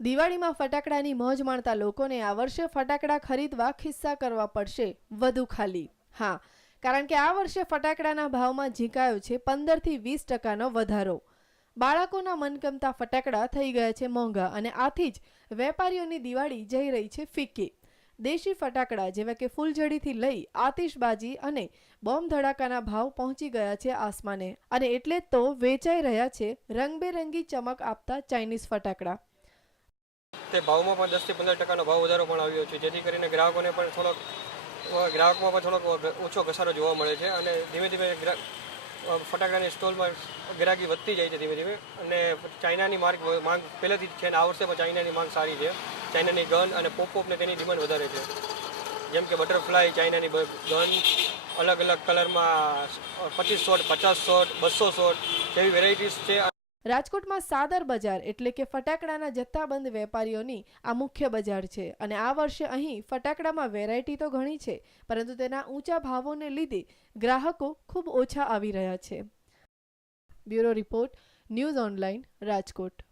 દિવાળીમાં ફટાકડાની મોજ માણતા લોકોને આ વર્ષે ફટાકડા ખરીદવા ખિસ્સા કરવા પડશે વધુ ખાલી. હા, કારણ કે આ વર્ષે ફટાકડાના ભાવમાં ઝીંકાયો છે 15થી 20% વધારો. બાળકોના મનગમતા ફટાકડા થઈ ગયા છે મોંઘા અને આથી જ વેપારીઓની દિવાળી જઈ રહી છે ફિક્કી. દેશી ફટાકડા જેવા કે ફૂલઝડીથી લઈ આતિશબાજી અને બોમ્બ ધડાકાના ભાવ પહોંચી ગયા છે આસમાને અને એટલે જ તો વેચાઈ રહ્યા છે રંગબેરંગી ચમક આપતા ચાઇનીઝ ફટાકડા. તે ભાવમાં પણ 10થી 15% ભાવ વધારો પણ આવ્યો છે, જેથી કરીને ગ્રાહકોમાં પણ થોડોક ઓછો ઘસારો જોવા મળે છે અને ધીમે ધીમે ફટાકડાની સ્ટોલમાં ગ્રાહકી વધતી જાય છે ધીમે ધીમે. અને ચાઇનાની માંગ પહેલેથી જ છે અને આ વર્ષે પણ ચાઇનાની માંગ સારી છે. ચાઇનાની ગન અને પોપઅપને તેની ડિમાન્ડ વધારે છે, જેમ કે બટરફ્લાય ચાઇનાની ગન અલગ અલગ કલરમાં 25 શોટ, 50 શોટ, 200 શોટ જેવી વેરાયટીઝ છે. રાજકોટમાં સાદર બજાર એટલે કે ફટાકડાના જથ્થાબંધ વેપારીઓની આ મુખ્ય બજાર છે અને આ વર્ષે અહીં ફટાકડામાં વેરાયટી તો ઘણી છે, પરંતુ તેના ઊંચા ભાવોને લીધે ગ્રાહકો ખૂબ ઓછા આવી રહ્યા છે. Bureau report, news online, Rajkot.